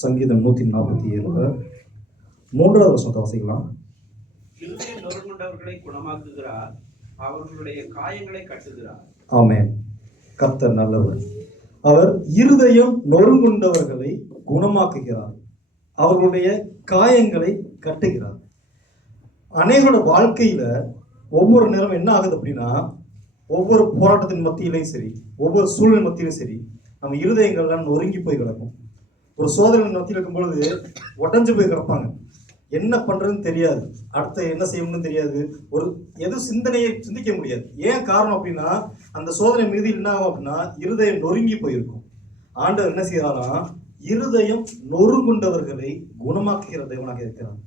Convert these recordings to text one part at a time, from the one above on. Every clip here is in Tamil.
சங்கீதம் 147 மூன்றாவது வசனத்தை வாசிக்கலாம். இருதயம் நொறுங்குண்டவர்களை குணமாக்குகிறார், அவர்களுடைய காயங்களை கட்டுகிறார். ஆமென். கர்த்தர் நல்லவர். அவர் இருதயம் நொறுங்குண்டவர்களை குணமாக்குகிறார், அவர்களுடைய காயங்களை கட்டுகிறார். அநேகோட வாழ்க்கையில ஒவ்வொரு நேரம் என்ன ஆகுது அப்படின்னா, ஒவ்வொரு போராட்டத்தின் மத்தியிலையும் சரி, ஒவ்வொரு சூழ்நிலை மத்தியிலும் சரி, நம்ம இருதயங்கள்லாம் நொறுங்கி போய் கிடக்கும். ஒரு சோதனை மத்தியில் இருக்கும் பொழுது உடஞ்சு போய் கிடப்பாங்க. என்ன பண்றதுன்னு தெரியாது, அடுத்த என்ன செய்யணும்னு தெரியாது, ஒரு எது சிந்தனையை சிந்திக்க முடியாது. ஏன் காரணம் அப்படின்னா, அந்த சோதனை மீது என்ன ஆகும் அப்படின்னா, இருதயம் நொறுங்கி போயிருக்கும். ஆண்டவர் என்ன செய்யறாராம், இருதயம் நொறுங்குண்டவர்களை குணமாக்குகிற தேவனாக இருக்கிறார்.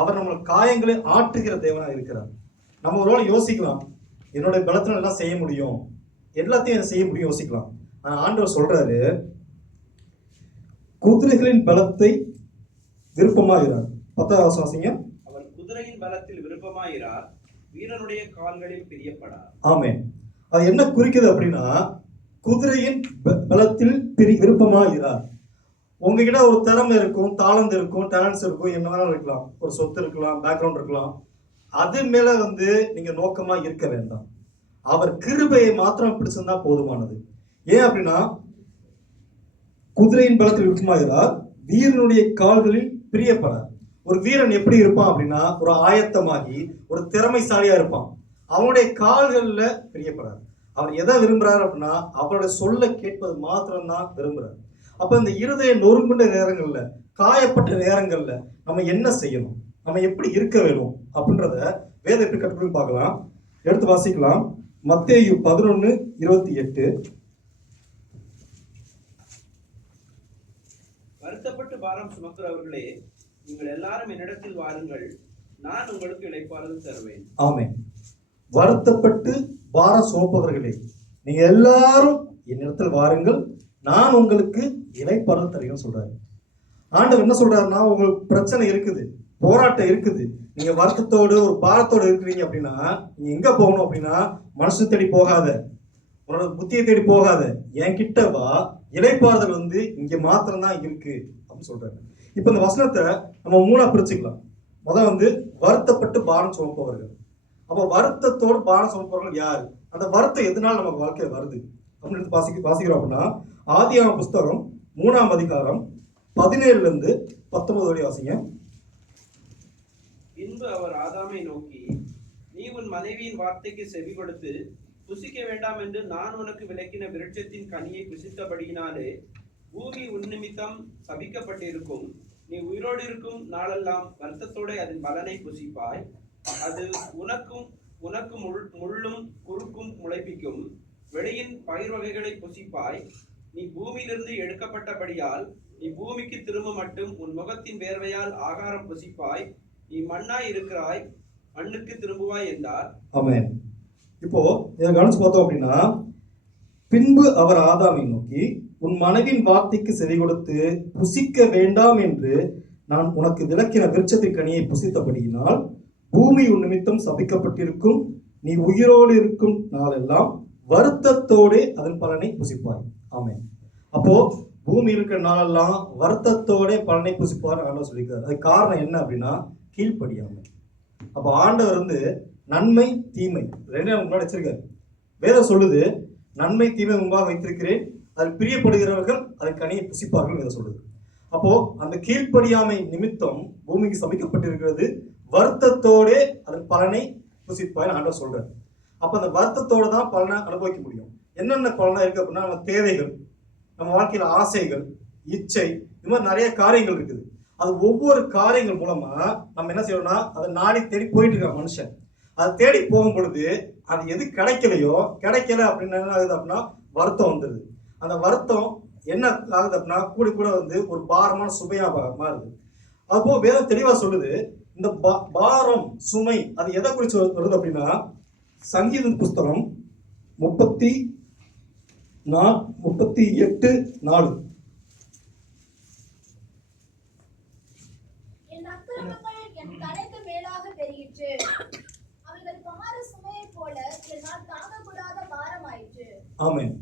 அவர் நம்ம காயங்களை ஆற்றுகிற தேவனாக இருக்கிறார். நம்ம ஒரு வேளை யோசிக்கலாம், என்னுடைய பலத்தினால எல்லாம் செய்ய முடியும், எல்லாத்தையும் செய்ய முடியும் யோசிக்கலாம். ஆனா ஆண்டவர் சொல்றாரு, குதிரைகளின் பலத்தை விருப்பமாகிறார். 10வது வாசிங்க. அவர் குதிரையின் பலத்தில் விருப்பமாகிறார், வீரனுடைய கால்களில் பிரியப்படார். ஆமென். அது என்ன குறிக்குது அப்படின்னா, குதிரையின் பலத்தில் விருப்பமாகிறார். உங்ககிட்ட ஒரு திறமை இருக்கும், தாளந்து இருக்கும், டேலண்ட்ஸ் இருக்கும், என்ன வேணாலும் இருக்கலாம், ஒரு சொத்து இருக்கலாம், பேக்ரவுண்ட் இருக்கலாம். அது மேல நீங்க நோக்கமா இருக்க வேண்டாம். அவர் கிருபையை மாத்திரம் பிடிச்சிருந்தா போதுமானது. ஏன் அப்படின்னா, குதிரையின் பலத்தில் விருப்பமாகிறார், வீரனுடைய கால்களில் பிரியப்படார். ஒரு வீரன் எப்படி இருப்பான் அப்படின்னா, ஒரு ஆயத்தமாகி ஒரு திறமைசாலியா இருப்பான். அவனுடைய கால்கள்ல பிரியப்படார். அவர் எதை விரும்புறாரு அப்படின்னா, அவருடைய சொல்ல கேட்பது மாத்திரம்தான் விரும்புறாரு. அப்ப இந்த இருதய நொறுங்குண்ட நேரங்கள்ல, காயப்பட்ட நேரங்கள்ல நம்ம என்ன செய்யணும், நம்ம எப்படி இருக்க வேணும் அப்படின்றத வேதம் எப்படி கற்றுக்கொண்டு பார்க்கலாம். எடுத்து வாசிக்கலாம். மத்தேயு 11:28. வருத்தப்பட்டு பாரம் சுமக்கிறவர்களே, நீங்கள் எல்லாரும் என்னிடத்தில் வாருங்கள், நான் உங்களுக்கு இளைப்பாறுதல் தருவேன். ஆமென். வருத்தப்பட்டு பாரம் சுமப்பவர்களே, நீங்க எல்லாரும் என்னிடத்தில் வாருங்கள், நான் உங்களுக்கு இளைப்பாறுதல் தருவேன்னு சொல்றாரு. ஆண்டவர் என்ன சொல்றாருன்னா, உங்களுக்கு பிரச்சனை இருக்குது, போராட்டம் இருக்குது, நீங்க வருத்தத்தோடு ஒரு பாரத்தோடு இருக்கிறீங்க அப்படின்னா, நீங்க எங்க போகணும் அப்படின்னா, மனசு தேடி போகாத, உன்னோட புத்தியை தேடி போகாத, என்கிட்ட வா, இளைப்பாறுதல் இங்க மாத்திரம் தான் இருக்கு அப்படின்னு சொல்றாரு. இப்ப இந்த வசனத்தை நம்ம மூணா பிரிச்சுக்கலாம். முதல் வருத்தப்பட்டு பாரம் சுமப்பவர்கள். அப்ப வருத்தத்தோடு பாரம் சுமப்பவர்கள் யாரு, அந்த வருத்தம் எதனால நமக்கு வாழ்க்கையில் வருது அப்படின்னு வாசிக்கிறோம் அப்படின்னா, ஆதியாகமம் புஸ்தகம் 3ஆம் அதிகாரம் 17-19 வாசிங்க. பின்பு அவர் ஆதாமை நோக்கி, நீ உன் மனைவியின் வார்த்தைக்கு செவி கொடுத்து புசிக்க வேண்டாம் என்று நான் உனக்கு விலக்கின விருட்சத்தின் கனியை புசித்தபடியினாலே பூமி உன் நிமித்தம் சபிக்கப்பட்டிருக்கும். நீ உயிரோடு இருக்கும் நாளெல்லாம் வருத்தத்தோட அதன் பலனை புசிப்பாய். அது உனக்கு முள்ளும் குறுக்கும் முளைப்பிக்கும். வெளியின் பயிர் வகைகளை புசிப்பாய். நீ பூமியிலிருந்து எடுக்கப்பட்டபடியால் நீ பூமிக்கு திரும்ப மட்டும் உன் முகத்தின் வேர்வையால் ஆகாரம் புசிப்பாய். நீ மண்ணாய் இருக்கிறாய், மண்ணுக்கு திரும்புவாய் என்றார். ஆமென். இப்போ இதை கவனிச்சு பார்த்தோம் அப்படின்னா, பின்பு அவர் ஆதாமை நோக்கி, உன் மனைவின் வார்த்தைக்கு செவி கொடுத்து புசிக்க வேண்டாம் என்று நான் உனக்கு விலக்கின விருட்சத்தின் கனியை புசித்தபடியினால் பூமி உன் நிமித்தம் சபிக்கப்பட்டிருக்கும். நீ உயிரோடு இருக்கும் நாளெல்லாம் வருத்தத்தோடு அதன் பலனை புசிப்பாய். ஆமென். அப்போ பூமி இருக்கிற நாளெல்லாம் வருத்தத்தோட பலனை புசிப்பார் ஆண்டவர் சொல்லியிருக்காரு. அது காரணம் என்ன அப்படின்னா, கீழ்ப்படியாமை. அப்போ ஆண்டவர் நன்மை தீமை ரெண்டும் முன்னாடி வச்சிருக்காரு. வேதம் சொல்லுது, நன்மை தீமை முன்பாக வைத்திருக்கிறேன், அதில் பிரியப்படுகிறவர்கள் அதன் கனியை புசிப்பார்கள் வேதம் சொல்லுது. அப்போ அந்த கீழ்ப்படியாமை நிமித்தம் பூமிக்கு சபிக்கப்பட்டிருக்கிறது. வருத்தத்தோட அதன் பலனை புசிப்பாய் ஆண்டவர் சொல்றாரு. அப்ப அந்த வருத்தத்தோட தான் பலனை அனுபவிக்க முடியும். என்னென்ன பலனா இருக்கு அப்படின்னா, நம்ம தேவைகள், நம்ம வாழ்க்கையில ஆசைகள், இச்சை, இது மாதிரி நிறைய காரியங்கள் இருக்குது. அது ஒவ்வொரு காரியங்கள் மூலமா நம்ம என்ன செய்யணும்னா, அதை நாடி தேடி போயிட்டு இருக்க மனுஷன். அதை தேடி போகும் பொழுது அது எது கிடைக்கல அப்படின்னு என்ன ஆகுது அப்படின்னா, வருத்தம் வந்துடுது. அந்த வருத்தம் என்ன ஆகுது அப்படின்னா, கூட ஒரு பாரமான சுமையா மாறுது. அப்போ வேதம் தெளிவா சொல்லுது, இந்த பாரம் சுமை அது எதை குறித்து வருது அப்படின்னா, சங்கீத புஸ்தகம் 38:4. ஆமென்.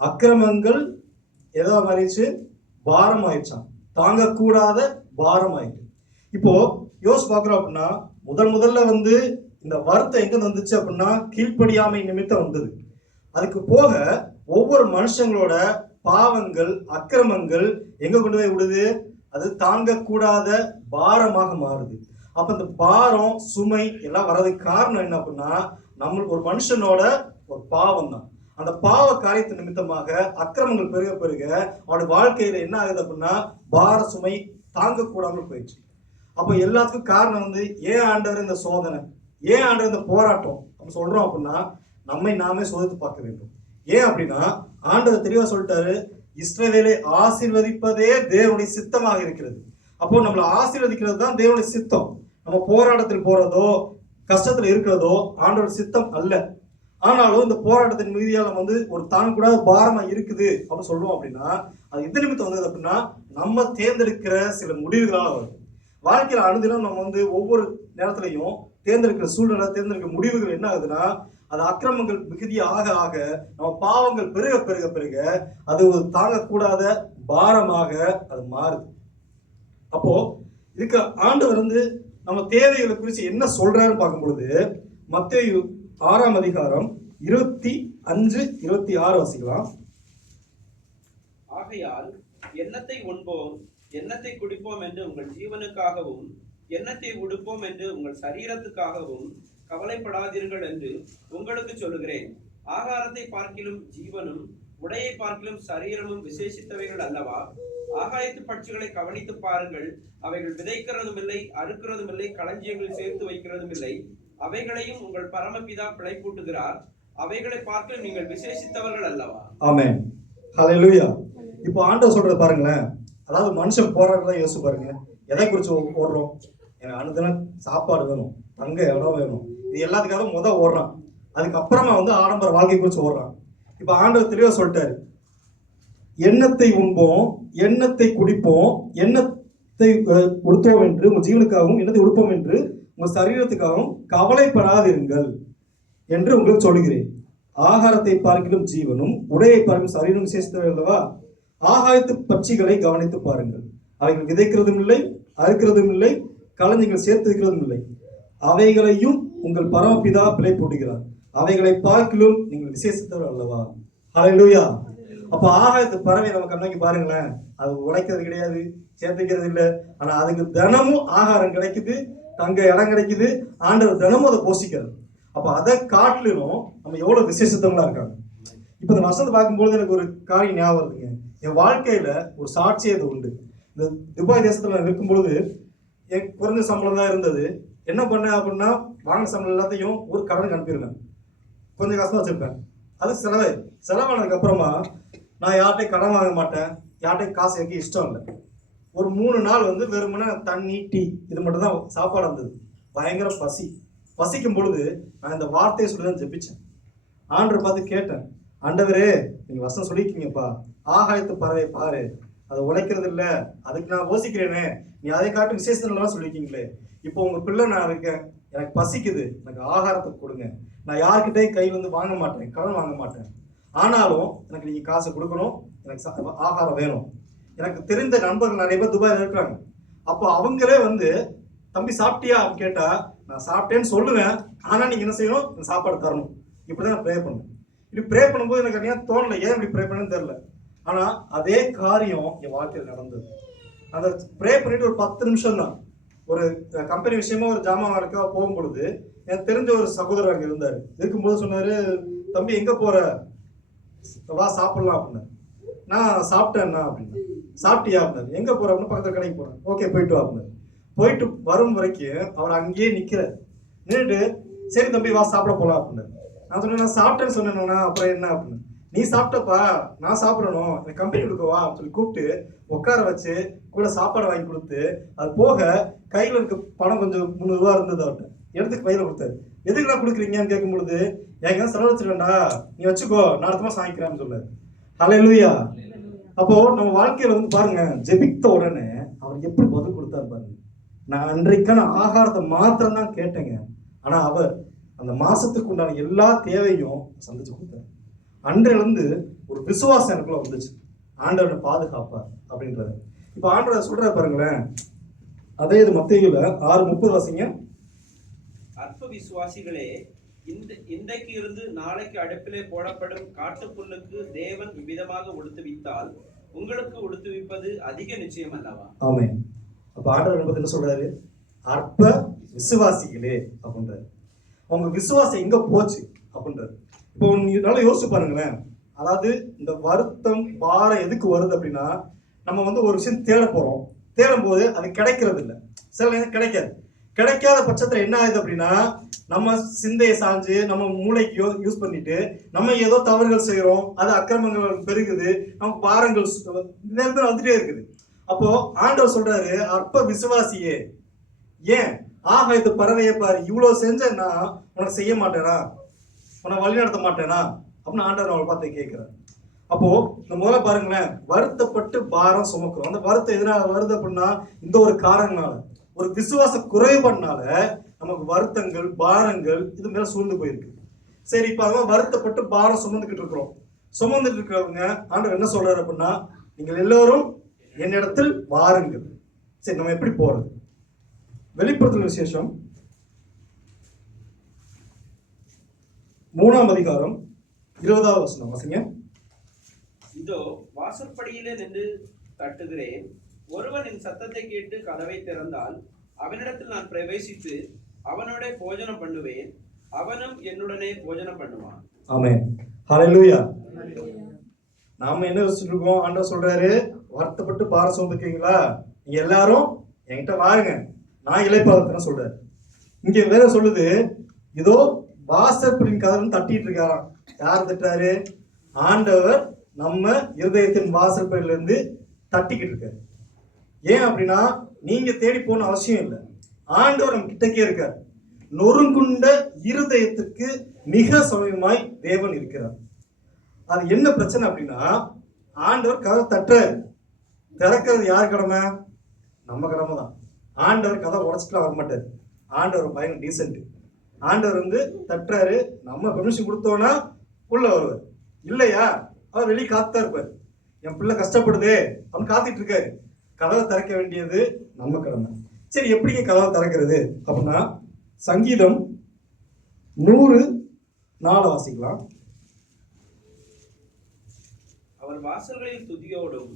அக்கிரமங்கள் எதா மாறிடுச்சு, பாரம் ஆயிடுச்சான். தாங்கக்கூடாத பாரமாயிட்டு. இப்போ யோசிச்சு பார்க்குறோம் அப்படின்னா, முதல்ல வந்து இந்த வருத்தம் எங்க வந்துச்சு அப்படின்னா கீழ்ப்படியாமை நிமித்தம் வந்தது. அதுக்கு போக ஒவ்வொரு மனுஷங்களோட பாவங்கள் அக்கிரமங்கள் எங்க கொண்டு போய் விடுது, அது தாங்கக்கூடாத பாரமாக மாறுது. அப்ப இந்த பாரம் சுமை எல்லாம் வர்றதுக்கு காரணம் என்ன அப்படின்னா, நம்மளுக்கு ஒரு மனுஷனோட ஒரு பாவம் தான். அந்த பாவ காரியத்தின் நிமித்தமாக அக்கிரமங்கள் பெருக பெருக அவனோட வாழ்க்கையில என்ன ஆகுது அப்படின்னா பார சுமை தாங்க கூடாமல் போயிடுச்சு. அப்ப எல்லாத்துக்கும் காரணம் வந்து ஏன் ஆண்டவர் இந்த சோதனை, ஏன் ஆண்டவர் இந்த போராட்டம் நம்ம சொல்றோம் அப்படின்னா, நம்மை நாமே சோதித்து பார்க்க வேண்டும். ஏன் அப்படின்னா ஆண்டவர் தெளிவா சொல்லிட்டாரு, இஸ்ரவேலை ஆசீர்வதிப்பதே தேவனுடைய சித்தமாக இருக்கிறது. அப்போ நம்மளை ஆசீர்வதிக்கிறது தான் தேவனுடைய சித்தம். நம்ம போராட்டத்தில் போறதோ கஷ்டத்துல இருக்கிறதோ ஆண்டவர் சித்தம் அல்ல. ஆனாலும் இந்த போராட்டத்தின் மீதியால் நம்ம வந்து ஒரு தாங்கக்கூடாத பாரமா இருக்குது அப்படின்னு சொல்றோம் அப்படின்னா, அது எந்த நிமித்தம் வந்தது அப்படின்னா நம்ம தேர்ந்தெடுக்கிற சில முடிவுகளால் வருது. வாழ்க்கையில அனுதினம் நம்ம வந்து ஒவ்வொரு நேரத்திலையும் தேர்ந்தெடுக்கிற சூழ்நிலை, தேர்ந்தெடுக்கிற முடிவுகள் என்ன ஆகுதுன்னா, அது அக்கிரமங்கள் மிகுதி ஆக ஆக நம்ம பாவங்கள் பெருக பெருக பெருக அது ஒரு தாங்கக்கூடாத பாரமாக அது மாறுது. அப்போ இதுக்கு ஆண்டவர் வந்து நம்ம தேவைகளை குறித்து என்ன சொல்றாருன்னு பார்க்கும் பொழுது, மத்தேயு 6ஆம் அதிகாரம் 25-26 வாசிக்கலாம். ஆகையால் எண்ணத்தை உண்போம் எண்ணத்தை குடிப்போம் என்று உங்கள் ஜீவனுக்காகவும் எண்ணத்தை உடுப்போம் என்று உங்கள் சரீரத்துக்காகவும் கவலைப்படாதீர்கள் என்று உங்களுக்கு சொல்லுகிறேன். ஆகாரத்தை பார்க்கிலும் ஜீவனும் உடையை பார்க்கிலும் சரீரமும் விசேஷித்தவைகள் அல்லவா? ஆகாயத்து பட்சிகளை கவனித்து பாருங்கள், அவைகள் விதைக்கிறதும் இல்லை, அறுக்கிறதும் இல்லை, களஞ்சியங்களில் சேர்த்து வைக்கிறதும் இல்லை, அவைகளையும் உங்கள் பரமபிதா பிழைப்பூட்டுகிறார். அவைகளை பார்க்க நீங்கள் விசேஷித்தவர்கள் அல்லவா? ஆமென், ஹல்லேலூயா. இப்போ ஆண்டவர் சொல்றது பாருங்களேன். அதாவது மனுஷன் போராடுறத யோசிச்சு பாருங்க. எதை குறிச்சு ஓடுறோம்? எனக்கு அனுதினம் சாப்பாடு வேணும், தங்க இடம் வேணும், இது எல்லாத்துக்காக ஓடுறான். அதுக்கப்புறமா வந்து ஆடம்பர வாழ்க்கை குறிச்சு ஓடுறான். இப்ப ஆண்டவர் தெளிவா சொல்லிட்டாரு, எண்ணத்தை உண்போம் எண்ணத்தை குடிப்போம் எண்ணத்தை உடுத்தோம் என்று உங்கள் ஜீவனுக்காகவும் எண்ணத்தை உடுப்போம் என்று உங்கள் சரீரத்துக்காகவும் கவலைப்படாதிருங்கள் என்று உங்களுக்கு சொல்லுகிறேன். ஆகாரத்தை பார்க்கிலும் ஜீவனும் உடையை பார்க்கிலும் சரீரம் விசேஷித்தவை அல்லவா? ஆகாயத்து பட்சிகளை கவனித்து பாருங்கள், அவைகள் விதைக்கிறதும் இல்லை, அறுக்கிறதும் இல்லை, களஞ்சியங்கள் சேர்த்து வைக்கிறதும் இல்லை, அவைகளையும் உங்கள் பரமபிதா பிழை போட்டுகிறார். அவைகளை பார்க்கிலும் நீங்கள் விசேஷித்தவர் அல்லவா? ஹல்லேலூயா. அப்ப ஆகாயத்து பறவை நம்ம கண்ணாக்கி பாருங்களேன், அது உழைக்கிறது கிடையாது, சேர்த்துக்கிறது இல்லை, ஆனா அதுக்கு தினமும் ஆகாரம் கிடைக்குது, தங்க இடம் கிடைக்குது, ஆண்டவர் தினமும் அதை போஷிக்கிறது. அப்ப அதை காட்டிலும் நம்ம எவ்வளவு விசேஷத்தவங்களா இருக்காங்க. இப்ப இந்த வசனத்தை பார்க்கும்போது எனக்கு ஒரு காரியம் ஞாபகம் வருதுங்க. என் வாழ்க்கையில ஒரு சாட்சி அது உண்டு. இந்த துபாய் தேசத்துல நான் இருக்கும்பொழுது என் குறைஞ்ச சம்பளம் தான் இருந்தது. என்ன பண்ணேன் அப்படின்னா, வாங்கின சம்பளம் எல்லாத்தையும் ஒரு கடனுக்கு அனுப்பிடுவேன். கொஞ்சம் கஷ்டம் வச்சிருப்பேன். அது செலவானதுக்கு அப்புறமா நான் யார்கிட்டையும் கடன் வாங்க மாட்டேன், யார்கிட்டையும் காசு வைக்க இஷ்டம் இல்லை. ஒரு 3 நாள் வந்து வெறுமனே தண்ணி டீ இது மட்டும் தான் சாப்பாடு இருந்தது. பயங்கர பசிக்கும் பொழுது நான் இந்த வார்த்தையை சொல்லி தான் ஜெபிச்சேன். ஆண்டவர் பார்த்து கேட்டேன், ஆண்டவரே நீங்க வசனம் சொல்லிருக்கீங்கப்பா, ஆகாயத்து பறவை பாரு, அது உழைக்கிறது இல்லை, அதுக்கு நான் யோசிக்கிறேனே, நீ அதை காட்டு விசேஷம் சொல்லிருக்கீங்களே, இப்போ உங்க பிள்ளை நான் இருக்கேன், எனக்கு பசிக்குது, எனக்கு ஆகாரத்தை கொடுங்க, நான் யார்கிட்டையும் கை வந்து வாங்க மாட்டேன், கடன் வாங்க மாட்டேன், ஆனாலும் எனக்கு நீங்க காசு கொடுக்கணும், எனக்கு ஆகாரம் வேணும். எனக்கு தெரிந்த நண்பர்கள் நிறைய பேர் துபாயில் இருக்கிறாங்க. அப்போ அவங்களே வந்து தம்பி சாப்பிட்டியா அப்படின்னு கேட்டா நான் சாப்பிட்டேன்னு சொல்லுவேன், ஆனா நீங்க என்ன செய்யணும், எனக்கு சாப்பாடு தரணும். இப்படிதான் நான் ப்ரே பண்ணேன். இப்படி ப்ரே பண்ணும்போது எனக்கு ஏன் தோணல, ஏன் இப்படி ப்ரே பண்ணேன்னு தெரியல. ஆனா அதே காரியம் என் வாழ்க்கையில் நடந்தது. அந்த ப்ரே பண்ணிட்டு ஒரு 10 நிமிஷம் தான், ஒரு கம்பெனி விஷயமா ஒரு ஜாமான் இருக்க போகும் பொழுது எனக்கு தெரிஞ்ச ஒரு சகோதரர் அங்கே இருந்தாரு. இருக்கும்போது சொன்னாரு, தம்பி எங்க போற, வா சாப்பிடலாம் அப்படின்னாரு. நான் சாப்பிட்டேன்னா அப்படின்னு. சாப்பிட்டியா அப்படின்னாரு. எங்க போற அப்படின்னு, பக்கத்துல கடைக்கு போறேன். ஓகே போயிட்டு வா அப்படின்னாரு. போயிட்டு வரும் வரைக்கும் அவர் அங்கேயே நிக்கிறார். நின்றுட்டு சரி தம்பி வா சாப்பிட போலாம் அப்படின்னாரு. நான் சொன்னேன், நான் சாப்பிட்டேன்னு சொன்னேன்னா அப்புறம் என்ன அப்படின்னு. நீ சாப்பிட்டப்பா, நான் சாப்பிடணும், எனக்கு கம்பெனி கொடுக்கவா அப்படின்னு சொல்லி கூப்பிட்டு உட்கார வச்சு கூட சாப்பாடு வாங்கி கொடுத்து, அது போக கையில் இருக்க பணம் கொஞ்சம் 300 ரூபா இருந்தது, அவர்கிட்ட எடுத்து கையில் கொடுத்தாரு. எதுக்குலாம் கொடுக்குறீங்கன்னு கேட்கும் பொழுது, எங்க செலவழிச்சிருவேண்டா, நீ வச்சுக்கோ, நான் அடுத்த மாசம் வாங்கிக்கிறேன்னு சொல்லாரு. ஹல்லேலூயா. அப்போ நம்ம வாழ்க்கையில வந்து பாருங்க, ஜெபித்த உடனே அவர் எப்படி பதில் கொடுத்தாரு பாருங்க. நான் அன்றைக்கான ஆகாரத்தை மாத்திரம் தான் கேட்டேங்க, ஆனா அவர் அந்த மாசத்துக்கு உண்டான எல்லா தேவையும் சந்திச்சு கொடுத்தாரு. அன்றிலிருந்து ஒரு விசுவாசம் எனக்குள்ள வந்துச்சு, ஆண்டவனை பாதுகாப்பார் அப்படின்றது. இப்ப ஆண்டவர் சொல்ற பாருங்களேன், அதே இது மத்தேயுல 6:30 வாசிங்க. அற்ப விசுவாசிகளே, இன்றைக்கு இருந்து நாளைக்கு அடுப்பிலே போடப்படும் காட்டுப்புல்லுக்கு தேவன் இவ்விதமாக உடுத்துவித்தால் உங்களுக்கு உடுத்துவிப்பது அதிக நிச்சயம் அல்லவா? ஆமென். அப்ப ஆண்டவர் என்ன சொல்றாரு? அற்ப விசுவாசிகளே அப்படின்றாரு. அவங்க விசுவாசம் எங்க போச்சு அப்படின்றாரு. இப்போ நல்லா யோசிச்சு பாருங்களேன். அதாவது இந்த வருத்தம் பாரம் எதுக்கு வருது அப்படின்னா, நம்ம ஒரு விஷயம் தேட போறோம். தேடும் போது அது கிடைக்கிறது இல்லை. சில நேரம் கிடைக்காது. கிடைக்காத பட்சத்துல என்ன ஆகுது அப்படின்னா, நம்ம சிந்தையை சாஞ்சு நம்ம மூளைக்கு யூஸ் பண்ணிட்டு நம்ம ஏதோ தவறுகள் செய்யறோம், அது அக்கிரமங்கள் பெருகுது, நமக்கு பாரங்கள் நிரந்தரம் வந்துட்டே இருக்குது. அப்போ ஆண்டவர் சொல்றாரு, அற்ப விசுவாசியே, ஏன் ஆகாயத்து பறவையை பாரு, இவ்வளவு செஞ்சேன்னா உனக்கு செய்ய மாட்டேனா, உன்னை வழி நடத்த மாட்டேனா அப்படின்னு ஆண்டவர் அவளை பார்த்து கேட்கிறார். அப்போ இந்த முதல்ல பாருங்களேன், வருத்தப்பட்டு பாரம் சுமக்கிறோம். அந்த வருத்தம் எதனால வருது அப்படின்னா, இந்த ஒரு காரணனால, ஒரு விசுவாச குறைபாடுனால நமக்கு வருத்தங்கள் பாரங்கள் இது மேல சூழ்ந்து போயிருக்கு. சரி, இப்ப அவன் வருத்தப்பட்டு பாரம் சுமந்துக்கிட்டு இருக்கிறோம். சுமந்துட்டு இருக்கிறவங்க ஆண்டவர் என்ன சொல்றாரு அப்படின்னா, நீங்கள் எல்லோரும் என்னிடத்தில் வாருங்கள். சரி, நம்ம எப்படி போறது? வெளிப்படுத்தல் விசேஷம் 3ஆம் அதிகாரம் 20வது வசனம் வாசிங்க. இதோ வாசற்படியிலே நின்று தட்டுகிறேன், ஒருவன் என் சத்தத்தை கேட்டு கதவை திறந்தால் அவனிடத்தில் நான் பிரவேசித்து அவனோட போஜனம் பண்ணுவேன், அவனும் என்னுடனே போஜனம் பண்ணுவான். ஆமென். ஹல்லேலூயா. நாம என்ன யோசிச்சுட்டு இருக்கோம்? ஆண்டவர் சொல்றாரு, வருத்தப்பட்டு பாரம் சுமந்துக்கிறீங்களா, நீங்க எல்லாரும் என்கிட்ட வாருங்க, நான் இளைப்பாறுதேன்னு சொல்றாரு. இங்க வேற சொல்லுது, இதோ வாசற்படியின் கதவு தட்டிட்டு இருக்காராம். யார் தட்டுறாரு? ஆண்டவர் நம்ம இருதயத்தின் வாசற்படியில இருந்து தட்டிக்கிட்டு இருக்காரு. ஏன் அப்படின்னா, நீங்க தேடி போன அவசியம் இல்லை. ஆண்டவர் நம்ம கிட்டக்கே இருக்கார். நொறுங்குண்ட இருதயத்துக்கு மிக சமயமாய் தேவன் இருக்கிறார். அது என்ன பிரச்சனை அப்படின்னா, ஆண்டவர் கதவை தட்டுறாரு. திறக்கிறது யார் கடமை? நம்ம கடமை தான். ஆண்டவர் கதை உடச்சிட்டுலாம் வர மாட்டார். ஆண்டவர் பயங்கர டீசென்ட். ஆண்டவர் தட்டுறாரு, நம்ம பெர்மிஷன் கொடுத்தோம்னா உள்ள வருவார். இல்லையா அவர் வெளியே காத்துதான் இருப்பார். என் பிள்ளை கஷ்டப்படுதே அவன் காத்துட்டு இருக்காரு. கதவை திறக்க வேண்டியது நம்ம கடமை. சரி, எப்படிங்க கதவை திறக்கிறது அப்படின்னா, சங்கீதம் 104 வாசிக்கலாம். அவர் வாசல்களில் துதியோடும்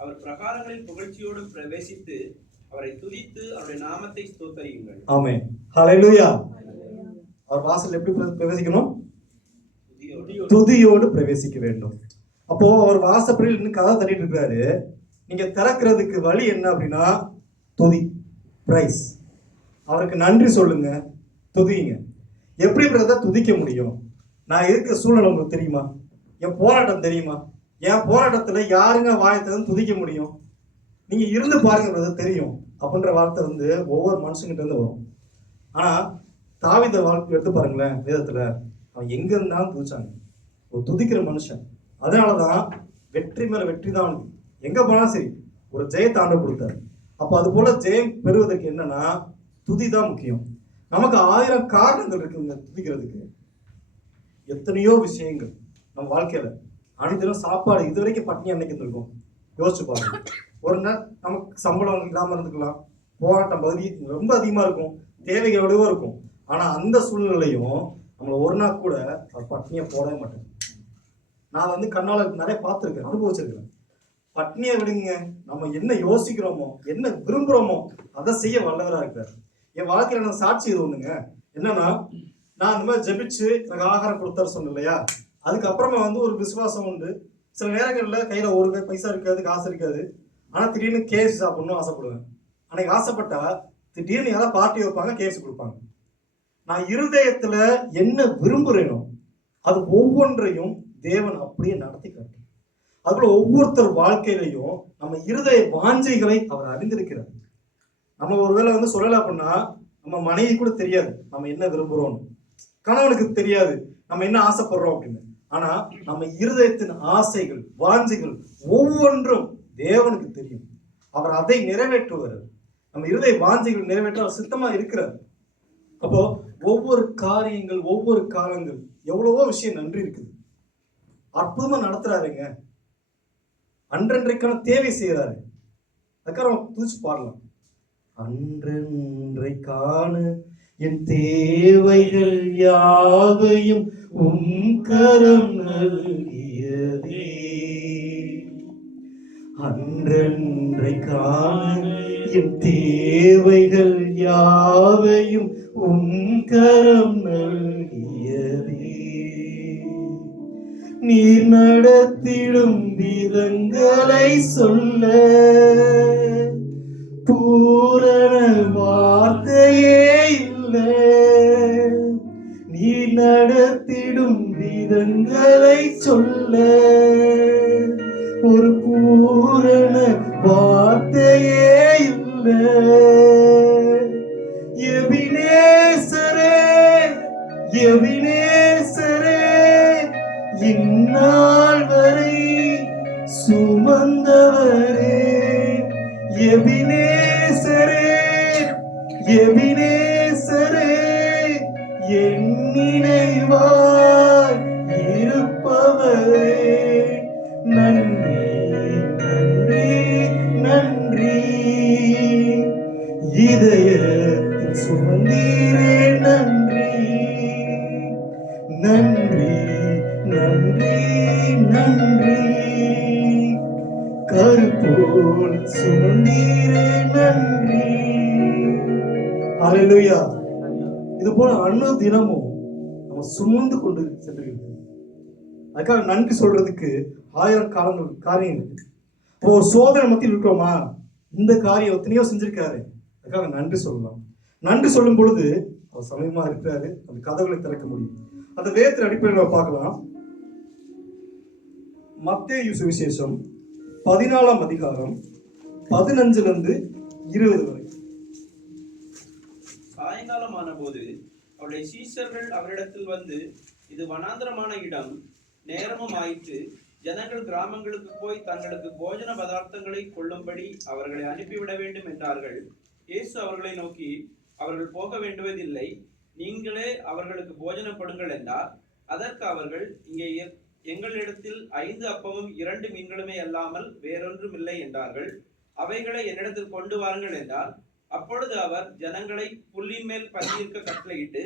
அவர் பிரகாரங்களில் புகழ்ச்சியோடும் பிரவேசித்து அவரை துதித்து அவருடைய நாமத்தை ஸ்தோத்தரியுங்கள். ஆமென். ஹல்லேலூயா. அவர் வாசல் எப்படி பிரவேசிக்கணும்? துதியோடு பிரவேசிக்க வேண்டும். அப்போ அவர் வாசப்படியில் இன்னும் கதை தட்டிட்டு இருக்காரு. நீங்க திறக்கிறதுக்கு வழி என்ன அப்படின்னா, துதி, பிரைஸ். அவருக்கு நன்றி சொல்லுங்க, துதிங்க. எப்படி பிரதர் துதிக்க முடியும்? நான் இருக்கிற சூழ்நிலை உங்களுக்கு தெரியுமா? என் போராட்டம் தெரியுமா? என் போராட்டத்துல யாருங்க வாயத்தை துதிக்க முடியும்? நீங்க இருந்து பாருங்க பிரதர், தெரியும் அப்படின்ற வார்த்தை ஒவ்வொரு மனுஷங்கிட்ட இருந்து வரும். ஆனா தாவீது வாழ்க்கை எடுத்து பாருங்களேன், வேதத்துல அவன் எங்க இருந்தாலும் துதிச்சாங்க. ஒரு துதிக்கிற மனுஷன். அதனாலதான் வெற்றி மேல வெற்றி தான் அவனுக்கு. எங்க போனாலும் சரி ஒரு ஜெயத்தை ஆண்டவர் கொடுத்தாரு. அப்ப அது போல ஜெயம் பெறுவதற்கு என்னன்னா, துதி தான் முக்கியம். நமக்கு 1000 காரணங்கள் இருக்குங்க துதிக்கிறதுக்கு. எத்தனையோ விஷயங்கள் நம்ம வாழ்க்கையில. அனைத்திலும் சாப்பாடு இது வரைக்கும் பட்னி அன்னைக்கு இருக்கும். யோசிச்சு பாருங்க. ஒரு நாள் நமக்கு சம்பளம் இல்லாம இருந்துக்கலாம், போராட்டம் பகுதி ரொம்ப அதிகமா இருக்கும், தேவைகள் எவ்வளவோ இருக்கும். ஆனா அந்த சூழ்நிலையும் நம்மளை ஒரு நாள் கூட பட்னியை போடவே மாட்டேன். நான் கண்ணால நிறைய பார்த்துருக்கேன், அனுபவிச்சிருக்கேன். பட்னியை விடுங்க, நம்ம என்ன யோசிக்கிறோமோ என்ன விரும்புறோமோ அதை செய்ய வல்லவரா இருக்காரு. என் வாழ்க்கையில நான் சாட்சி இது ஒண்ணுங்க. என்னன்னா, நான் அந்த மாதிரி ஜெபிச்சு எனக்கு ஆகாரம் கொடுத்தாரு சொன்னேன் இல்லையா, அதுக்கப்புறமா ஒரு விசுவாசம் உண்டு. சில நேரங்கள்ல கையில ஒரு பைசா இருக்காது, காசு இருக்காது. ஆனா திடீர்னு கேஎஃப்சி சாப்பிடணும் ஆசைப்படுவேன். அன்னைக்கு ஆசைப்பட்டா திடீர்னு யாராவது பார்ட்டி வைப்பாங்க, கேஎஃப்சி கொடுப்பாங்க. நான் இருதயத்துல என்ன விரும்புறேனோ அது ஒவ்வொன்றையும் தேவன் அப்படியே நடத்தி காட்டும். அதுபோல ஒவ்வொருத்தர் வாழ்க்கையிலையும் நம்ம இருதய வாஞ்சைகளை அவர் அறிந்திருக்கிறார். நம்ம ஒருவேளை சொல்லல அப்படின்னா, நம்ம மனைவி கூட தெரியாது நம்ம என்ன விரும்புறோம், கணவனுக்கு தெரியாது நம்ம என்ன ஆசைப்படுறோம் அப்படின்னு. ஆனா நம்ம இருதயத்தின் ஆசைகள் வாஞ்சைகள் ஒவ்வொன்றும் தேவனுக்கு தெரியும். அவர் அதை நிறைவேற்றுவார். நம்ம இருதய வாஞ்சைகள் நிறைவேற்ற அவர் சித்தமா இருக்கிறார். அப்போ ஒவ்வொரு காரியங்கள் ஒவ்வொரு காலங்கள் எவ்வளவோ விஷயம் நன்றி இருக்குது. அற்புதமா நடத்துறாருங்க. அன்றன்றைக்கான தேவை செய்யறாரு. அதுக்காக நம்ம புதுச்சு பாடலாம். அன்றன்றை காண என் தேவைகள் யாவையும் கரம் நல்கியதே. அன்றன்றை காண என் தேவைகள் யாவையும் கரம் நல்கியதே. நீர் நடத்திடும் விதங்களை சொல்ல பூரண வார்த்தையே இல்லை. நீர் நடத்திடும் விதங்களை சொல்ல ஒரு பூரண வார்த்தையே இல்லை. எபினேசரே, எபினேசரே, இந்நாள் வரை சுமந்தவரே. எபினேசரே, எபினேசரே, என் நினைவாய் இருப்பவரே. நன்றி, நன்றி, நன்றி. இதயத்தில் சுமந்தீரே நன்றி. நன்றி, நன்றி, நன்றி. கருப்போல் சுமந்தீரே நன்றி. ஹல்லேலூயா. இது போல அனுதினமும் நம்ம சுமந்து கொண்டு சென்றிருக்கோம். அதுக்காக நன்றி சொல்றதுக்கு 1000 காரியம் இருக்கு. இப்போ ஒரு சோதனை மத்தியில் இருக்கிறோமா, இந்த காரியம் எத்தனையோ செஞ்சிருக்காரு, அதுக்காக நன்றி சொல்லலாம். நன்றி சொல்லும் பொழுது அவர் சமயமா இருக்கிறாரு, அந்த கதவுகளை திறக்க முடியும். அந்த வேதத்தின் அடிப்படையில் பார்க்கலாம். மத்தேயு சுவிசேஷம் 14ஆம் அதிகாரம் 15 20 வரை. சாயங்காலமான போது அவருடைய சீஷர்கள் அவரிடத்தில் வந்து, இது வனாந்தரமான இடம், நேரமும் ஆயிற்று, ஜனங்கள் கிராமங்களுக்கு போய் தங்களுக்கு போஜன பதார்த்தங்களை கொள்ளும்படி அவர்களை அனுப்பிவிட வேண்டும் என்றார்கள். இயேசு அவர்களை நோக்கி, அவர்கள் போக வேண்டுவதில்லை, நீங்களே அவர்களுக்கு போஜனப்படுங்கள் என்றார். அதற்கு அவர்கள், இங்கே எங்களிடத்தில் 5 அப்பமும் 2 மீன்களுமே அல்லாமல் வேறொன்றும் இல்லை என்றார்கள். அவைகளை என்னிடத்தில் கொண்டு வாருங்கள் என்றார். அப்பொழுது அவர் ஜனங்களை புல்லின் மேல் பந்தியிருக்க கட்டளையிட்டு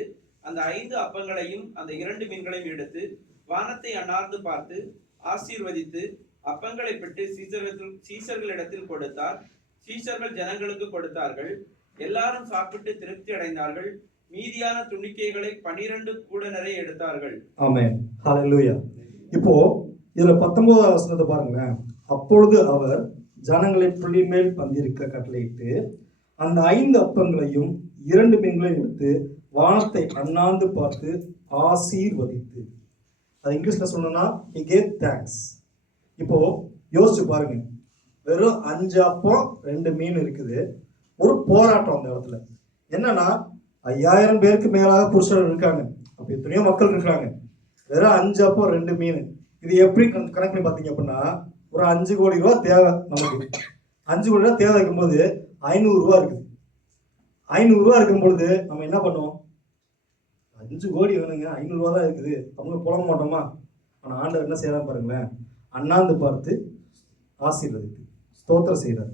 அந்த 5 அப்பங்களையும் அந்த 2 மீன்களையும் எடுத்து வானத்தை அண்ணார்ந்து பார்த்து ஆசீர்வதித்து அப்பங்களை பெற்று சீசர்களிடத்தில் கொடுத்தார். சீசர்கள் ஜனங்களுக்கு கொடுத்தார்கள். எல்லாரும் சாப்பிட்டு திருப்தி அடைந்தார்கள். மீதியான துணிக்கைகளை 12 கூட நிறைய எடுத்தார்கள். ஆமென். ஹல்லேலூயா. இப்போ இதுல 19ஆம் வசனத்தை பாருங்களேன். அப்பொழுது அவர் ஜனங்களை புள்ளி மேல் பந்தியிருக்க கட்டளையிட்டு அந்த 5 அப்பங்களையும் 2 மீன்களையும் எடுத்து வானத்தை அண்ணாந்து பார்த்து ஆசீர்வதித்து, அது இங்கிலீஷ்ல சொன்னா he gave thanks. இப்போ யோசிச்சு பாருங்க, வெறும் 5 அப்பம் 2 மீன் இருக்குது. ஒரு போராட்டம் அந்த இடத்துல என்னன்னா, 5000 பேருக்கு மேலாக புருஷர்கள் இருக்காங்க, அப்ப எத்தனையோ மக்கள் இருக்காங்க. வெறும் 5 அப்பம் 2 மீன். இது எப்படி கணக்கு பண்ணி பார்த்தீங்க அப்படின்னா, ஒரு 5 கோடி ரூபா தேவை நமக்கு. 5 கோடி ரூபா தேவை இருக்கும்போது 500 ரூபா இருக்குது. 500 ரூபா இருக்கும் பொழுது நம்ம என்ன பண்ணுவோம்? 5 கோடி வேணுங்க, 500 ரூபா தான் இருக்குது, அவங்க புலம்ப மாட்டோமா? ஆனால் ஆண்டவர் என்ன செய்யலாம் பாருங்களேன், அண்ணாந்து பார்த்து ஆசீர்வதித்து ஸ்தோத்திரம் செய்கிறார்.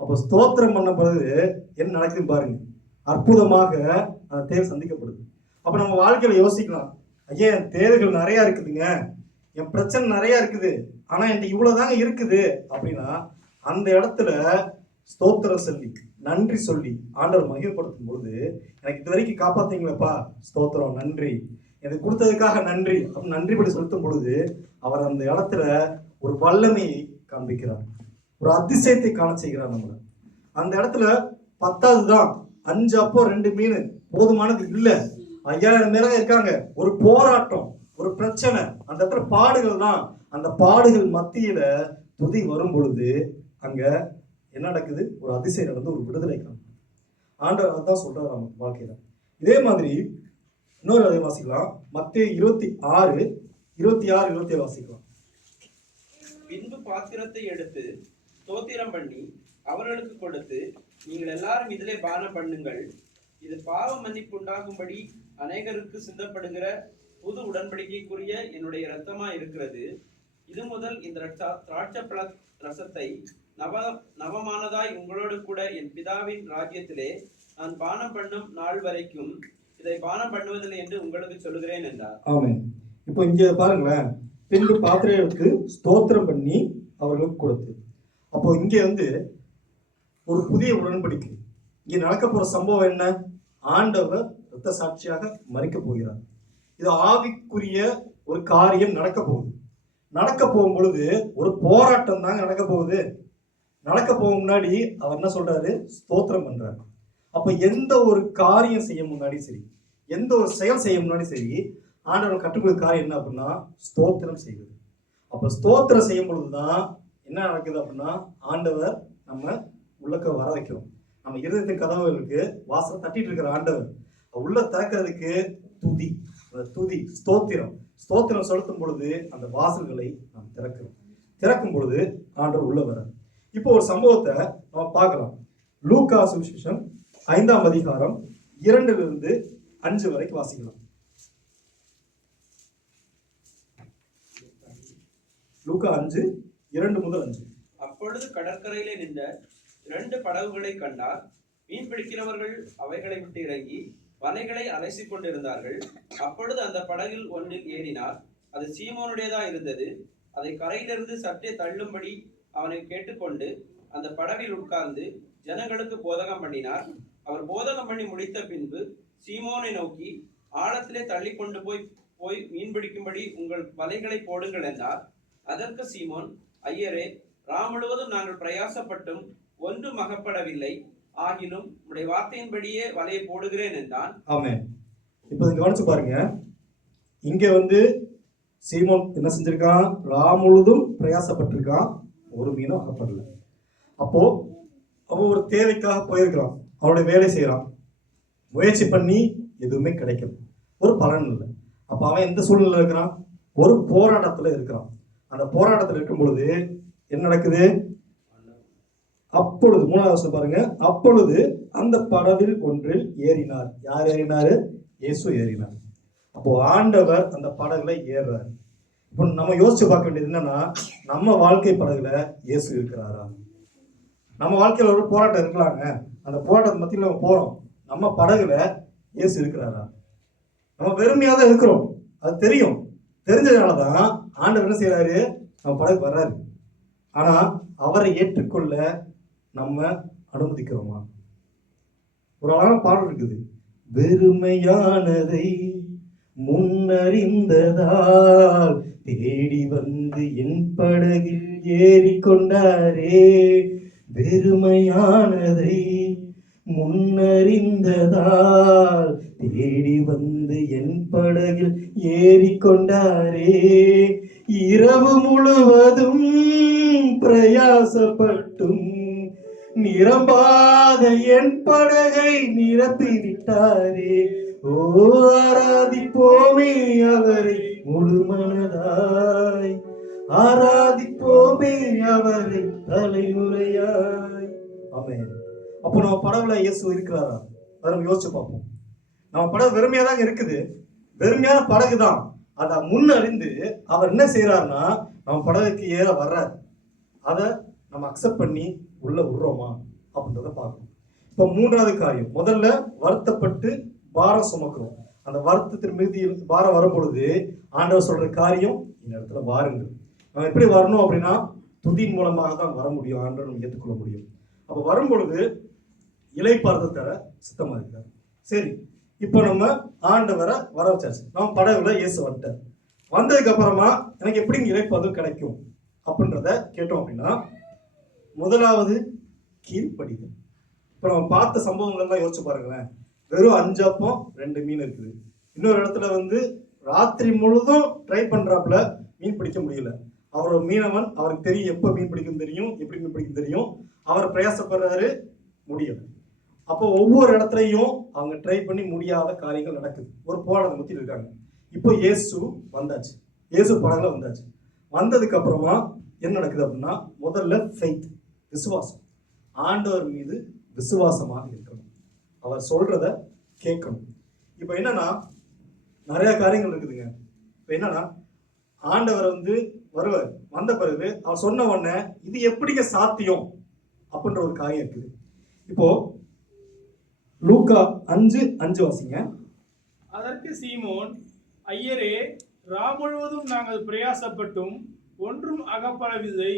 அப்போ ஸ்தோத்திரம் பண்ண பிறகு என்ன நடக்குதுன்னு பாருங்க, அற்புதமாக அந்த தேவை சந்திக்கப்படுது. அப்போ நம்ம வாழ்க்கையில யோசிக்கலாம், ஐயா என் தேவைகள் நிறையா இருக்குதுங்க, என் பிரச்சனை நிறையா இருக்குது, ஆனால் என்கிட்ட இவ்வளோதாங்க இருக்குது அப்படின்னா அந்த இடத்துல ஸ்தோத்திரம் சொல்லி நன்றி சொல்லி ஆண்டவர் மகிமைப்படுத்தும் பொழுது, எனக்கு இது வரைக்கும் காப்பாத்தீங்களப்பா, ஸ்தோத்திரம், நன்றி, எனக்கு கொடுத்ததுக்காக நன்றி அப்படின்னு நன்றிபடி செலுத்தும் பொழுது அவர் அந்த இடத்துல ஒரு வல்லமையை காண்பிக்கிறார், ஒரு அதிசயத்தை காண செய்கிறார் நம்மளை. அந்த இடத்துல 10வது தான், 5 அப்பம் 2 மீன் போதுமானது இல்லை, 5000 பேராக இருக்காங்க, ஒரு போராட்டம், ஒரு பிரச்சனை, அந்த இடத்துல பாடுகள் தான். அந்த பாடுகள் மத்தியில துதி வரும் பொழுது அங்க என்ன நடக்குது? ஒரு அதிசயம் நடந்து ஒரு விடுதலை காணும். ஆண்டவர் அதான் சொல்றாரு நம்ம வாழ்க்கையில. இதே மாதிரி இன்னொரு அதை வாசிக்கலாம். மத்தேயு 26, 26, 27 வாசிக்கலாம். பின்பு பாத்திரத்தை எடுத்து ஸ்தோத்திரம் பண்ணி அவர்களுக்கு கொடுத்து, நீங்கள் எல்லாரும் இதிலே பானம் பண்ணுங்கள், இது பாவ மன்னிப்பு உண்டாகும்படி அநேகருக்கு சிந்தப்படுகிற புது உடன்படிக்கைக்குரிய என்னுடைய இரத்தமா இருக்கிறது. இது முதல் இந்த திராட்சை பழ ரசத்தை நவ நவமானதாய் உங்களோடு கூட என் பிதாவின் ராஜ்யத்திலே நான் பானம் பண்ணும் நாள் வரைக்கும் இதை பானம் பண்ணுவதில்லை என்று உங்களுக்கு சொல்லுகிறேன் என்றார். ஆமென். இப்போ இங்க பாருங்களேன், பின்பு பாத்திரம் எடுத்து ஸ்தோத்திரம் பண்ணி அவர்களுக்கு கொடுத்து. அப்போ இங்க வந்து ஒரு புதிய உடன்படிக்கை. இங்க நடக்க போற சம்பவம் என்ன? ஆண்டவர் இரத்த சாட்சியாக மரிக்க போகிறார். இது ஆவிக்குரிய ஒரு காரியம் நடக்க போகுது. நடக்க போகும் பொழுது ஒரு போராட்டம் தாங்க நடக்க போகுது. நடக்க போகும் முன்னாடி அவர் என்ன சொல்றாரு? ஸ்தோத்திரம் பண்றாரு. அப்ப எந்த ஒரு காரியம் செய்ய முன்னாடி சரி, எந்த ஒரு செயல் செய்ய முன்னாடி சரி, ஆண்டவர் கற்றுக்கொடுத்த காரியம் என்ன அப்படின்னா ஸ்தோத்திரம் செய்வது. அப்ப ஸ்தோத்திரம் செய்யும் பொழுதுதான் என்ன நடக்குது அப்படின்னா ஆண்டவர் நம்ம உள்ளக்க வர வைக்கிறோம். நம்ம இருதயத்தின் கதவுகளுக்கு வாசல் தட்டிட்டு இருக்கிற ஆண்டவர் உள்ள திறக்கிறதுக்கு துதி, துதி ஸ்தோத்திரம் செலுத்தும் பொழுது அந்த வாசல்களை நாம் திறக்கிறோம். திறக்கும் பொழுது ஆண்டவர் உள்ள வர. இப்போ ஒரு சம்பவத்தை நம்ம பார்க்கலாம். லூக்கா சுவிசேஷம் 5ஆம் அதிகாரம் 2 to 5 வரைக்கும் வாசிக்கலாம். லூக்கா 5, 2 முதல் 5. அப்பொழுது கடற்கரையிலே நின்ற 2 படகுகளை கண்டார். மீன் பிடிக்கிறவர்கள் அவைகளை விட்டு இறங்கி வலைகளை அலசிக் கொண்டிருந்தார்கள். அப்பொழுது அந்த படகில் ஒன்றில் ஏறினார். அது சீமோனுடையதா இருந்தது. அதை கரையிலிருந்து சற்றே தள்ளும்படி அவனை கேட்டுக்கொண்டு அந்த படகில் உட்கார்ந்து ஜனங்களுக்கு போதகம் பண்ணினார். அவர் போதகம் பண்ணி முடித்த பின்பு சீமோனை நோக்கி, ஆழத்திலே தள்ளி கொண்டு போய் மீன் பிடிக்கும்படி உங்கள் வலைகளை போடுங்கள் என்றார். அதற்கு சீமோன், ஐயரே, முழுவதும் நாங்கள் பிரயாசப்பட்டும் ஒன்றும் அகப்படவில்லை, ஆகிலும் உடைய வார்த்தையின்படியே வலையை போடுகிறேன் என்றான். ஆமென். இப்போ கவனிச்சு பாருங்க. இங்க வந்து சீமோன் என்ன செஞ்சிருக்கான்? முழுதும் பிரயாசப்பட்டிருக்கான், ஒரு மீனும் அகப்படல. அப்போ அவன் ஒரு தேவைக்காக போயிருக்கிறான், அவனுடைய வேலை செய்யறான், முயற்சி பண்ணி எதுவுமே கிடைக்கல, ஒரு பலன் இல்லை. அப்ப அவன் எந்த சூழ்நிலை இருக்கிறான்? ஒரு போராட்டத்துல இருக்கிறான். அந்த போராட்டத்தில் இருக்கும் பொழுது என்ன நடக்குது? அப்பொழுது 3வது வசனம் பாருங்க. அப்பொழுது அந்த படவில் ஒன்றில் ஏறினார். யார் ஏறினாரு? இயேசு ஏறினார். அப்போ ஆண்டவர் அந்த படகுல ஏறுறாரு. இப்போ நம்ம யோசிச்சு பார்க்க வேண்டியது என்னன்னா, நம்ம வாழ்க்கை படகுல இயேசு இருக்கிறாரா? நம்ம வாழ்க்கையில ஒரு போராட்டம் இருக்கலாங்க, அந்த போராட்டத்தை மத்தியில் நம்ம போறோம், நம்ம படகுல இயேசு இருக்கிறாரா? நம்ம வெறுமையாக தான் இருக்கிறோம், அது தெரியும். தெரிஞ்சதுனாலதான் ஆண்டவர் என்ன செய்யறாரு? நம்ம படகு வர்றாரு. ஆனா அவரை ஏற்றுக்கொள்ள நம்ம அனுமதிக்கிறோமா? ஒரு அழகான பாடல் இருக்குது. வெறுமையானதை முன்னறிந்ததால் தேடி வந்து என் படகில் ஏறிக்கொண்டாரே. வெறுமையானதை முன்னறிந்ததால் தேடி வந்து என் படகில் ஏறிக்கொண்டாரே. இரவு முழுவதும் பிரயாசப்பட்டும் நிரம்பாத என் படகை நிரப்பி விட்டாரே. ஓ, ஆராதிப்போமே அவரை முழு மனதாய், ஆராதிப்போமே அவரை தலைமுறையாய். ஆமென். அப்போ நம்ம படகுல இயேசு இருக்கிறாரா? அதை நம்ம யோசிச்சு பார்ப்போம். நம்ம படகு வெறுமையா தான் இருக்குது, வெறுமையான படகு தான். அதை முன்னறிந்து அவர் என்ன செய்யறாருன்னா நம்ம படகுக்கு ஏற வர்றாரு. அதை நம்ம அக்செப்ட் பண்ணி உள்ள விடுறோமா அப்படின்றத பார்க்கணும். இப்போ 3வது காரியம், முதல்ல வருத்தப்பட்டு பாரம் சுமக்கிறோம். அந்த வருத்தத்தின் மீது பாரம் வரும் பொழுது ஆண்டவர் சொல்ற காரியம், இந்த இடத்துல வாருங்கள். நம்ம எப்படி வரணும் அப்படின்னா துதியின் மூலமாக தான் வர முடியும், ஆண்டவர் நம்ம ஏற்றுக்கொள்ள முடியும். அப்போ வரும் பொழுது இளைப்பாறுதல் தர சித்தமா இருக்காரு. சரி, இப்போ நம்ம ஆண்டவரை வர வச்சாச்சு, நம்ம படகுல இயேசு வந்துட்டார். வந்ததுக்கு அப்புறமா எனக்கு எப்படி இளைப்பாறுதல் கிடைக்கும் அப்படின்றத கேட்டோம் அப்படின்னா, முதலாவது கீழ்ப்படிதல். இப்போ நம்ம பார்த்த சம்பவங்கள்லாம் யோசிச்சு பாருங்களேன். வெறும் 5 அப்பம் 2 மீன் இருக்குது. இன்னொரு இடத்துல வந்து ராத்திரி முழுதும் ட்ரை பண்றாப்புல, மீன் பிடிக்க முடியல. அவர் ஒரு மீனவன், அவருக்கு தெரியும் எப்போ மீன் பிடிக்கும் தெரியும், எப்படி மீன் பிடிக்கும் தெரியும். அவர் பிரயாசப்படுறாரு, முடியல. அப்போ ஒவ்வொரு இடத்துலையும் அவங்க ட்ரை பண்ணி முடியாத காரியங்கள் நடக்குது, ஒரு போராட்டம் பத்தி இருக்காங்க. இப்போ இயேசு வந்தாச்சு, இயேசு படகுல வந்தாச்சு. வந்ததுக்கு அப்புறமா என்ன நடக்குது அப்படின்னா, முதல்ல ஃபெய்த், விசுவாசம். ஆண்டவர் மீது விசுவாசமாக இருக்கணும், அவர் சொல்றத கேட்கணும். இப்போ என்னன்னா நிறைய காரியங்கள் இருக்குதுங்க. இப்போ என்னன்னா ஆண்டவரை வந்து வருவார். வந்த பிறகு அவர் சொன்ன உடனே இது எப்படிங்க சாத்தியம் அப்படின்ற ஒரு காரியம் இருக்குது. இப்போ லூக்கா 5:5 வாசிங்க. அதற்கு சீமோன், ஐயரே, ரா முழுவதும் நாங்கள் பிரயாசப்பட்டும் ஒன்றும் அகப்படவில்லை,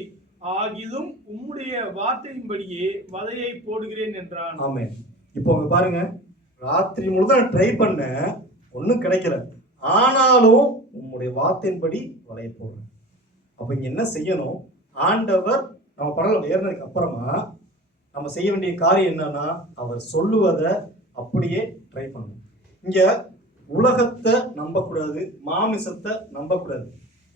ஆகிலும் உம்முடைய வார்த்தையின்படியே வலையை போடுகிறேன் என்றான். ஆமென். இப்போ அங்க பாருங்க, ராத்திரி முழுதும் ட்ரை பண்ண, ஒன்றும் கிடைக்கல, ஆனாலும் உம்முடைய வார்த்தையின்படி வலையை போடுறேன். அப்ப இங்க என்ன செய்யணும்? ஆண்டவர் நம்ம படல ஏறினதுக்கு அப்புறமா நம்ம செய்ய வேண்டிய காரியம் என்னன்னா, அவர் சொல்லுவதை அப்படியே ட்ரை பண்ணணும். இங்க உலகத்தை நம்பக்கூடாது, மாமிசத்தை நம்பக்கூடாது.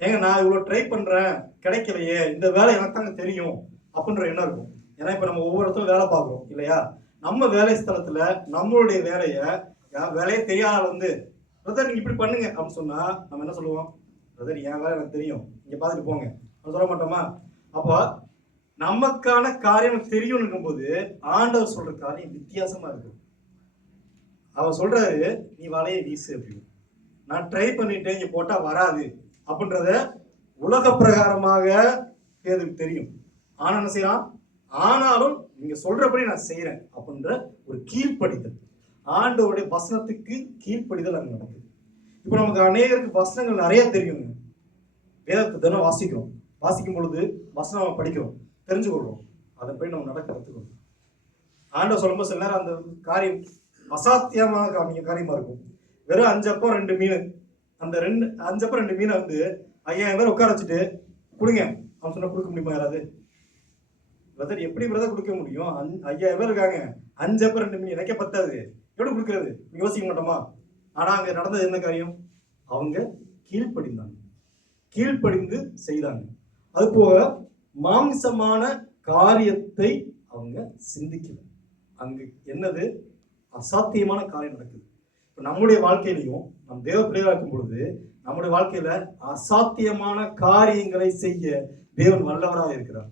ஏங்க நான் இவ்வளோ ட்ரை பண்றேன், கிடைக்கலையே, இந்த வேலை எனக்கு தாங்க தெரியும் அப்படின்ற எண்ணம் இருக்கும். ஏன்னா இப்ப நம்ம ஒவ்வொருத்தரும் வேலை பார்க்குறோம் இல்லையா? நம்ம வேலை ஸ்தலத்துல நம்மளுடைய வேலையை தெரியாத வந்து, பிரதர் நீங்க இப்படி பண்ணுங்க அப்படின்னு சொன்னா நம்ம என்ன சொல்லுவோம்? பிரதர் என் வேலை எனக்கு தெரியும், இங்க பார்த்துட்டு போங்க நம்ம சொல்ல மாட்டோமா? அப்போ நமக்கான காரியம் தெரியும் இருக்கும்போது ஆண்டவர் சொல்ற காரியம் வித்தியாசமா இருக்கு. அவர் சொல்றாரு, நீ வலையை வீசு அப்படின்னு. நான் ட்ரை பண்ணிட்டேன், இங்க போட்டா வராது அப்படின்றத உலக பிரகாரமாக பேதுக்கு தெரியும். ஆனா என்ன செய்யறான்? ஆனாலும் நீங்க சொல்றபடி நான் செய்யறேன் அப்படின்ற ஒரு கீழ்ப்படிதல், ஆண்டவருடைய வசனத்துக்கு கீழ்ப்படிதல் அங்க நடக்குது. இப்போ நமக்கு அநேகருக்கு வசனங்கள் நிறைய தெரியுங்க. வேதத்தை தினம் வாசிக்கும் பொழுது வசனம் நம்ம படிக்கிறோம், தெரிஞ்சுக்கொள்றோம், அதை போய் நம்ம நடக்க கற்றுக்கணும். ஆண்டவர் சொல்லும்போது சில நேரம் அந்த காரியம் அசாத்தியமான காரியமா இருக்கும். வெறும் 5 அப்பம் 2 மீன், அந்த 5 அப்பம் 2 மீனை வந்து 5000 பேர் உட்கார வச்சுட்டு கொடுங்க அவன் சொன்னா கொடுக்க முடியுமா? யாராவது பிரதர் எப்படி பிரதர் கொடுக்க முடியும்? 5000 பேர் இருக்காங்க, 5 அப்பம் 2 மீன் எனக்கே பத்தாது, எப்படி கொடுக்கறது? யோசிக்க மாட்டோமா? ஆனா அங்க நடந்தது என்ன காரியம்? அவங்க கீழ்ப்படிந்து செய்தாங்க. அது போக மாம்சமான காரியத்தை அவங்க சிந்திக்கல. அங்கு என்னது? அசாத்தியமான காரியம் நடக்குது. இப்போ நம்முடைய வாழ்க்கையிலையும் நம் தேவ பிள்ளைகளா இருக்கும் பொழுது நம்முடைய வாழ்க்கையில அசாத்தியமான காரியங்களை செய்ய தேவன் வல்லவராக இருக்கிறார்.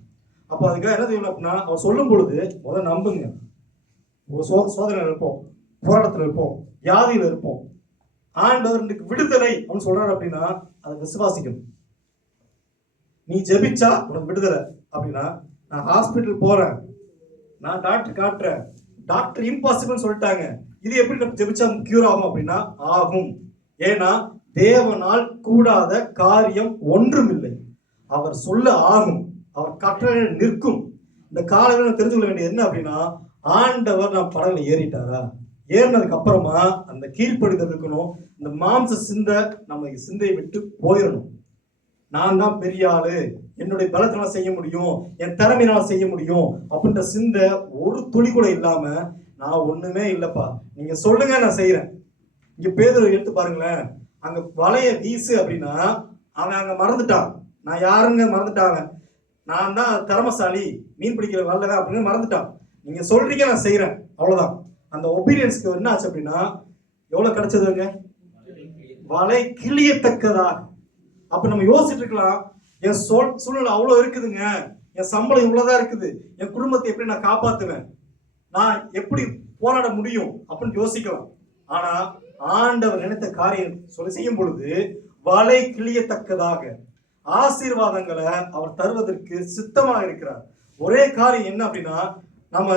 அப்போ அதுக்காக என்ன செய்யணும் அப்படின்னா, அவர் சொல்லும் பொழுது முதல்ல நம்புங்க. ஒரு சோதனை இருப்போம், போராட்டத்தில் இருப்போம், வியாதியில் இருப்போம், ஆண்டவர் இன்னைக்கு விடுதலை அப்படின்னு சொல்றாரு அப்படின்னா அதை விசுவாசிக்கணும். நீ ஜெபிச்சா உனக்கு விடுதலை அப்படின்னா, நான் ஹாஸ்பிட்டல் போறேன், நான் டாக்டர் காட்டுறேன், டாக்டர் இம்பாசிபிள் சொல்லிட்டாங்க, இது எப்படி நம்ம ஜெபிச்சா கியூர் ஆகும் அப்படின்னா ஆகும். ஏன்னா தேவனால் கூடாத காரியம் ஒன்றும் இல்லை. அவர் சொல்ல ஆகும், அவர் கட்டளை நிற்கும். இந்த காலையில தெரிஞ்சுக்கொள்ள வேண்டியது என்ன அப்படின்னா, ஆண்டவர் நம்ம படகுல ஏறிட்டாரா, ஏறினதுக்கு அப்புறமா அந்த கீழ்ப்படிதல் இருக்கணும். இந்த மாம்ச சிந்தை நம்ம சிந்தையை விட்டு போயிடணும். நான் தான் பெரிய ஆளு, என்னுடைய பலத்தினால செய்ய முடியும், என் திறமையினால செய்ய முடியும் அப்படின்ற சிந்தை ஒரு துளி கூட இல்லாம, நான் ஒண்ணுமே இல்லப்பா, நீங்க சொல்லுங்க நான் செய்யறேன். இங்க பேதுரு எடுத்து பாருங்களேன், அங்க வலைய வீசு அப்படின்னா அவன் அங்க மறந்துட்டான், நான் யாருங்க மறந்துட்டாங்க, நான் தான் திறமசாலி, மீன் பிடிக்கிற வல்லவன் அப்படின்னு மறந்துட்டான். நீங்க சொல்றீங்க நான் செய்யறேன், அவ்வளவுதான். அந்த ஒபீடியன்ஸ்க்கு என்ன ஆச்சு அப்படின்னா எவ்வளவு கிடைச்சதுங்க? வலை கிளியத்தக்கதா. அப்ப நம்ம யோசிச்சுட்டு இருக்கலாம், என் சூழ்நிலை அவ்வளவு இருக்குதுங்க, என் சம்பளம் இவ்வளவுதான் இருக்குது, என் குடும்பத்தை எப்படி நான் காப்பாத்துவேன், நான் எப்படி போராட முடியும் அப்படின்னு யோசிக்கலாம். ஆனா ஆண்டவர் நினைத்த காரியம் சொல்லி செய்யும் பொழுது வலை கிளியத்தக்கதாக ஆசீர்வாதங்களை அவர் தருவதற்கு சித்தமாக இருக்கிறார். ஒரே காரியம் என்ன அப்படின்னா, நம்ம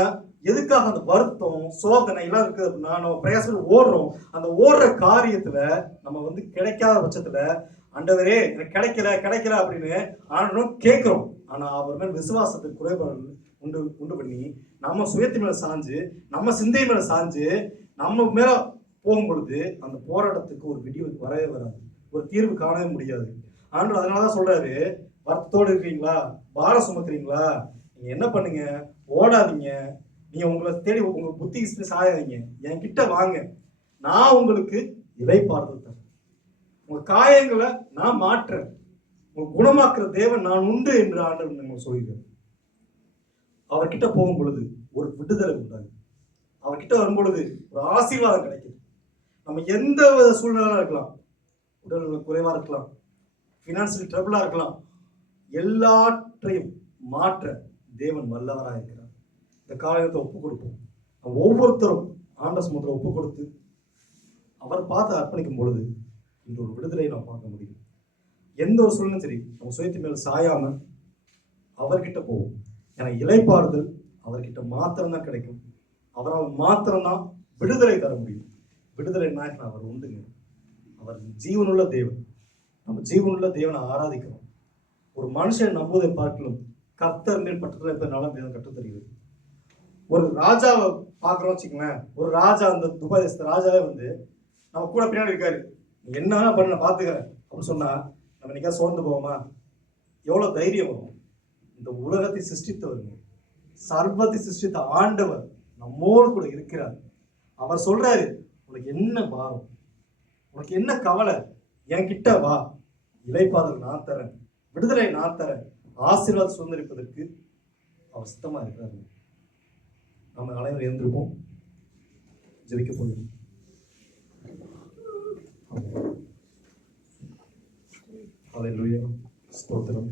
எதுக்காக அந்த வருத்தம் சோதனை எல்லாம் இருக்குது அப்படின்னா, நம்ம பிரயாசம் ஓடுறோம், அந்த ஓடுற காரியத்துல நம்ம வந்து கிடைக்காத பட்சத்துல, ஆண்டவரே எனக்கு கிடைக்கல அப்படின்னு ஆண்டவரும் கேட்கிறோம். ஆனா அவர் மேல் விசுவாசத்துக்கு குறைபாடு உண்டு பண்ணி நம்ம சுயத்து மேல சாஞ்சு, நம்ம சிந்தை மேல சாஞ்சு, நம்ம மேல போகும் பொழுது அந்த போராட்டத்துக்கு ஒரு விடிவு வரவே வராது, ஒரு தீர்வு காணவே முடியாது. ஆண்டவர் அதனாலதான் சொல்றாரு, வருத்தத்தோடு இருக்கீங்களா, பாரம் சுமக்கிறீங்களா, நீங்க என்ன பண்ணுங்க, ஓடாதீங்க, நீங்க உங்களை தேடி உங்க புத்தி சாயாதீங்க, என்கிட்ட வாங்க, நான் உங்களுக்கு இளைப்பாறுதல் தரேன், உங்க காயங்களை நான் மாற்றுறேன், உங்க குணமாக்குற தேவன் நான் உண்டு என்று ஆண்டவர் நம்ம சொல்லிடுறேன். அவர்கிட்ட போகும் பொழுது ஒரு விடுதலை உண்டாது, அவர்கிட்ட வரும் பொழுது ஒரு ஆசீர்வாதம் கிடைக்குது. நம்ம எந்த வித சூழ்நிலையா இருக்கலாம், உடல் குறைவா இருக்கலாம், பினான்சியல் ட்ரபிளா இருக்கலாம், எல்லாற்றையும் மாற்ற தேவன் வல்லவராக இருக்கிறார். இந்த காரியத்தை ஒப்பு கொடுப்போம். ஒவ்வொருத்தரும் ஆண்டவர் சமூகத்தில் ஒப்பு கொடுத்து அவர் பார்த்து அர்ப்பணிக்கும் பொழுது இந்த ஒரு விடுதலையை நாம் பார்க்க முடியும். எந்த ஒரு சூழ்நிலும் சரி நம்ம சுயத்து மேல் சாயாம அவர்கிட்ட போவோம். ஏன்னா இளைப்பாறுதல் அவர்கிட்ட மாத்திரம்தான் கிடைக்கும். அவரால் மாத்திரம்தான் விடுதலை தர முடியும். விடுதலை நாயகன் அவர் உண்டுங்க. அவர் ஜீவனுள்ள தேவன். நம்ம ஜீவனுள்ள தேவனை ஆராதிக்கிறோம். ஒரு மனுஷன் நம்புவதை பார்க்கலும் கர்த்தர் மேல் பற்றுதல் எப்பனாலும் வேதம் கற்றுத்தருகிறது. ஒரு ராஜாவை பார்க்குறோம் வச்சுக்கோங்களேன். ஒரு ராஜா, அந்த துபாய் தேசத்து ராஜாவே வந்து நம்ம கூட பின்னாடி இருக்காரு, நீ என்ன வேணா பண்ண நான் பார்த்துக்கிறேன் அப்படின்னு சொன்னா நம்ம இன்னைக்கா சோர்ந்து போவோமா? எவ்வளோ தைரியம் வரும்? இந்த உலகத்தை சிருஷ்டித்தவருங்க, சர்வத்தை சிருஷ்டித்த ஆண்டவர் நம்மோடு கூட இருக்கிறார். அவர் சொல்றாரு, உனக்கு என்ன பாரம், உனக்கு என்ன கவலை, என்கிட்ட வா, இளைப்பாதல் நான் தரேன், விடுதலை நான் தரேன், ஆசீர்வாதம் சுதந்திரிப்பதற்கு அவர் சுத்தமா இருக்கிறாரு. நம்ம அனைவரும் எழுந்திருப்போம், ஜெபிக்க போகிறோம். ஹல்லேலூயா, ஸ்தோத்திரம்.